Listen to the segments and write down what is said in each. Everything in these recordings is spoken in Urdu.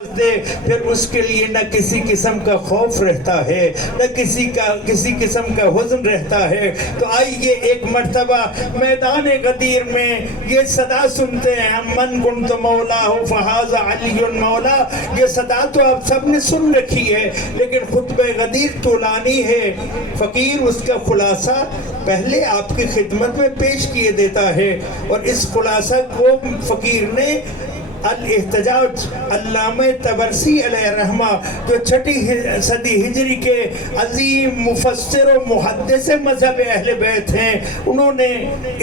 دے پھر اس کے لیے نہ کسی قسم کا خوف رہتا ہے نہ کسی قسم کا حزن رہتا ہے. تو آئیے ایک مرتبہ میدان غدیر میں یہ صدا سنتے ہیں ہم من کنت مولا ہو فہذا علی مولا. یہ صدا تو آپ سب نے سن رکھی ہے لیکن خطبہ غدیر طولانی ہے. فقیر اس کا خلاصہ پہلے آپ کی خدمت میں پیش کیے دیتا ہے اور اس خلاصہ کو فقیر نے الاحتجاج علامہ طبرسی علیہ الرحمہ جو 6 صدی ہجری کے عظیم مفسر و محدث مذہب اہل بیت ہیں انہوں نے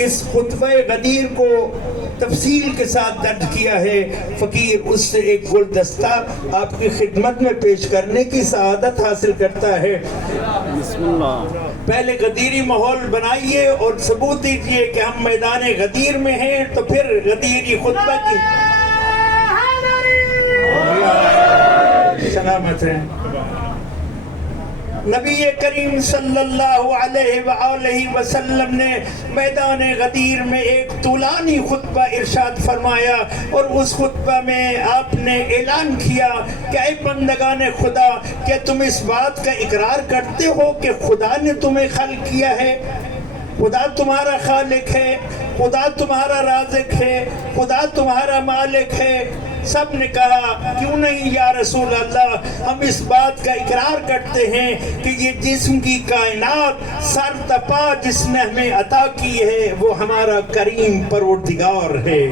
اس خطبہ غدیر کو تفصیل کے ساتھ درج کیا ہے. فقیر اس سے ایک گلدستہ آپ کی خدمت میں پیش کرنے کی سعادت حاصل کرتا ہے. بسم اللہ. پہلے غدیری ماحول بنائیے اور ثبوت دیجئے کہ ہم میدان غدیر میں ہیں تو پھر غدیری خطبہ کی سلامت ہے. نبی کریم صلی اللہ علیہ وآلہ وسلم نے میدان غدیر میں ایک طولانی خطبہ ارشاد فرمایا اور اس خطبہ میں آپ نے اعلان کیا کہ اے بندگان خدا کیا تم اس بات کا اقرار کرتے ہو کہ خدا نے تمہیں خلق کیا ہے؟ خدا تمہارا خالق ہے، خدا تمہارا رازق ہے، خدا تمہارا مالک ہے. سب نے کہا کیوں نہیں یا رسول اللہ، ہم اس بات کا اقرار کرتے ہیں کہ یہ جسم کی کائنات سر تپا جس نے ہمیں عطا کی ہے وہ ہمارا کریم پروردگار ہے.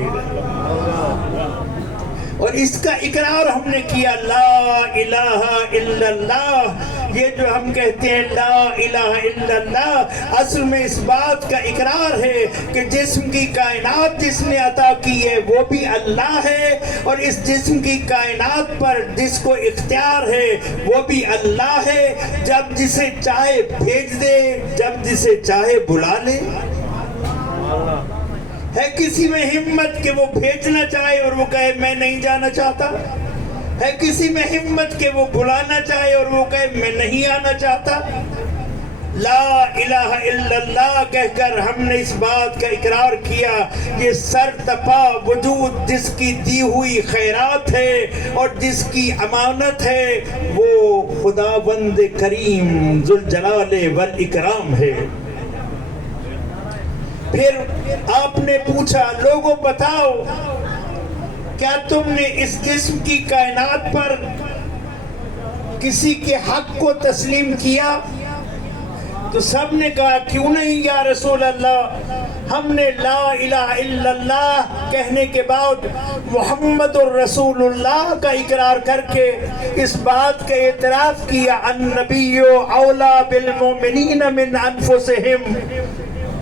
اور اس کا اقرار ہم نے کیا لا الہ الا اللہ. یہ جو ہم کہتے ہیں لا الہ الا اللہ اصل میں اس بات کا اقرار ہے کہ جسم کی کائنات جس نے عطا کی ہے وہ بھی اللہ ہے اور اس جسم کی کائنات پر جس کو اختیار ہے وہ بھی اللہ ہے. جب جسے چاہے بھیج دے جب جسے چاہے بلا لے. ہے کسی میں ہمت کہ وہ بھیجنا چاہے اور وہ کہے میں نہیں جانا چاہتا؟ ہے کسی میں ہمت کہ وہ بلانا چاہے اور وہ کہے میں نہیں آنا چاہتا؟ لا الہ الا اللہ کہہ کر ہم نے اس بات کا اقرار کیا یہ سر تپا وجود جس کی دی ہوئی خیرات ہے اور جس کی امانت ہے وہ خداوند کریم ذوالجلال والاکرام ہے. پھر آپ نے پوچھا لوگوں بتاؤ کیا تم نے اس جسم کی کائنات پر کسی کے حق کو تسلیم کیا؟ تو سب نے کہا کیوں نہیں یا رسول اللہ. ہم نے لا الہ الا اللہ کہنے کے بعد محمد الرسول اللہ کا اقرار کر کے اس بات کا اعتراف کیا النبی اولا بالمؤمنین من انفسہم.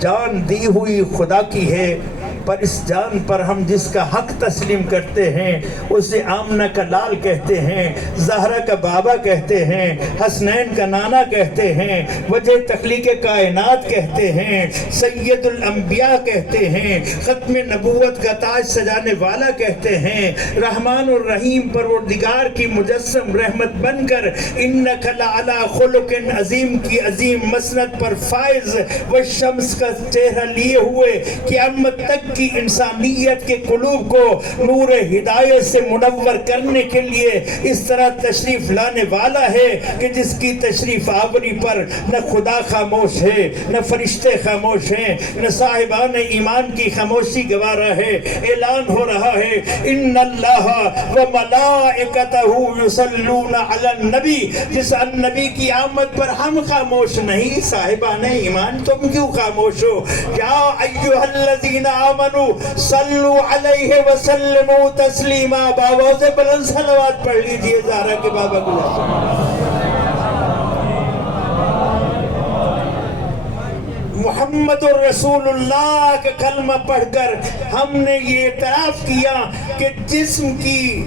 جان دی ہوئی خدا کی ہے پر اس جان پر ہم جس کا حق تسلیم کرتے ہیں اسے آمنہ کا لال کہتے ہیں، زہرہ کا بابا کہتے ہیں، حسنین کا نانا کہتے ہیں، وجہ تخلیق کائنات کہتے ہیں، سید الانبیاء کہتے ہیں، ختم نبوت کا تاج سجانے والا کہتے ہیں، رحمان الرحیم پروردگار کی مجسم رحمت بن کر انک لعلی خلق عظیم کی عظیم مسند پر فائز و شمس کا چہرہ لیے ہوئے قیامت تک کی انسانیت کے قلوب کو نور ہدایت سے منور کرنے کے لیے اس طرح تشریف لانے والا ہے کہ جس کی تشریف آوری پر نہ خدا خاموش ہے نہ فرشتے خاموش ہیں نہ صاحبان ایمان کی خاموشی گوارا ہے. اعلان ہو رہا ہے ان اللہ و ملائکتہ یصلون علی النبی. جس النبی کی آمد پر ہم خاموش نہیں صاحبان ایمان تم کیوں خاموش ہو؟ یا ایھا الذین آمنوا صلو علیہ وسلموا تسلیما. بابا سے بلند صلوات پڑھ لیجئے زہرا کے بابا کو. محمد الرسول اللہ کا کلمہ پڑھ کر ہم نے یہ اعتراف کیا کہ جسم کی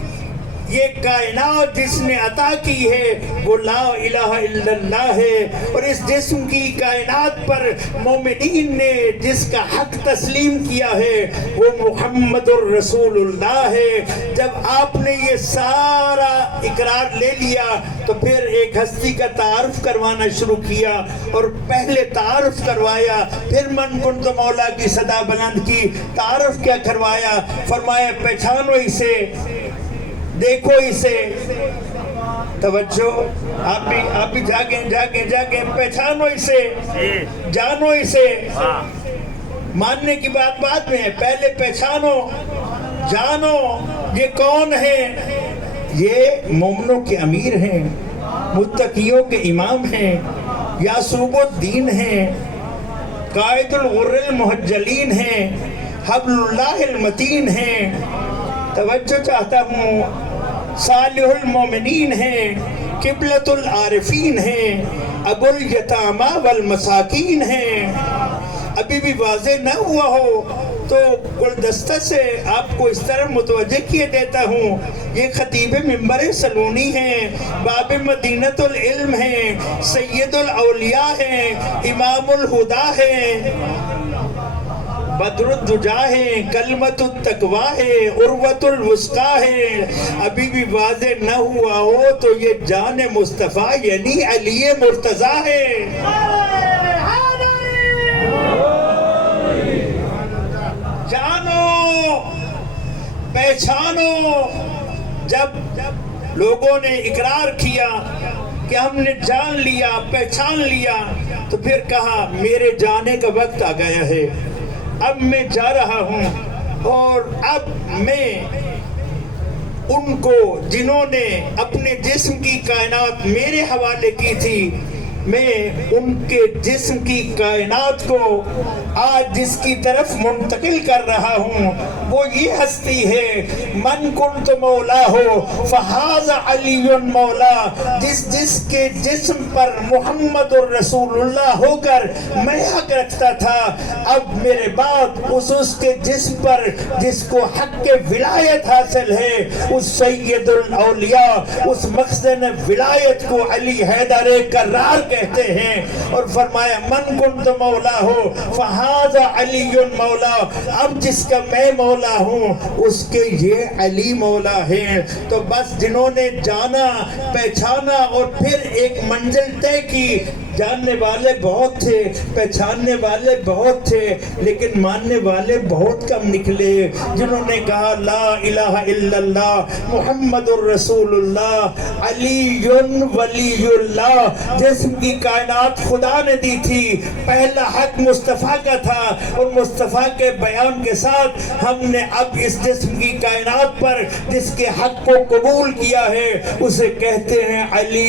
یہ کائنات جس نے عطا کی ہے وہ لا الہ الا اللہ ہے اور اس جسم کی کائنات پر مومنین نے جس کا حق تسلیم کیا ہے وہ محمد الرسول اللہ ہے. جب آپ نے یہ سارا اقرار لے لیا تو پھر ایک ہستی کا تعارف کروانا شروع کیا اور پہلے تعارف کروایا پھر من کنت مولا کی صدا بلند کی. تعارف کیا کروایا؟ فرمایا پہچانو اسے دیکھو اسے, توجہ, آپ بھی جاگیں, پہچانو اسے, جانو اسے. ماننے کی بات بعد میں ہے, پہلے پہچانو, جانو یہ کون ہے. یہ مومنوں کے امیر ہیں, متقیوں کے امام ہیں, یعصوب الدین ہیں, قائد الغر المحجلین ہیں, حبل اللہ المتین ہیں. توجہ چاہتا ہوں, صالح المومنین ہیں, قبلۃ العارفین ہیں, ابو الیتامى والمساکین ہیں. ابھی بھی واضح نہ ہوا ہو تو گلدستہ سے آپ کو اس طرح متوجہ کیے دیتا ہوں. یہ خطیب منبر سلونی ہیں, باب مدینۃ العلم ہیں, سید الاولیاء ہیں, امام الہدا ہیں, بدر الدجا ہے, کلمۃ التقویٰ ہے, عروۃ الوثقیٰ ہے. ابھی بھی واضح نہ ہوا ہو تو یہ جان مصطفیٰ یعنی علی مرتضیٰ ہے. جانو, پہچانو. جب لوگوں نے اقرار کیا کہ ہم نے جان لیا, پہچان لیا, تو پھر کہا میرے جانے کا وقت آ گیا ہے, اب میں جا رہا ہوں. اور اب میں ان کو جنہوں نے اپنے جسم کی کائنات میرے حوالے کی تھی, میں ان کے جسم کی کائنات کو آج جس کی طرف منتقل کر رہا ہوں وہ یہ ہستی ہے, من کنت مولا ہو فہذا علی مولا. جس کے جسم پر محمد الرسول اللہ ہو کر میں حق رکھتا تھا, اب میرے بعد اس کے جسم پر جس کو حق کے ولایت حاصل ہے, اس سید الاولیاء, اس مخزن ولایت کو علی حیدر کرار کہتے ہیں. اور فرمایا من کنت مولا ہو فہذا علی مولا, اب جس کا میں مولا ہوں اس کے یہ علی مولا ہے. تو بس جنہوں نے جانا, پہچانا اور پھر ایک منزل طے کی, جاننے والے بہت تھے, پہچاننے والے بہت تھے, لیکن ماننے والے بہت کم نکلے. جنہوں نے کہا لا الہ الا اللہ محمد الرسول اللہ علی ولی اللہ. جسم کی کائنات خدا نے دی تھی, پہلا حق مصطفیٰ کا تھا, اور مصطفیٰ کے بیان کے ساتھ ہم نے اب اس جسم کی کائنات پر جس کے حق کو قبول کیا ہے اسے کہتے ہیں علی.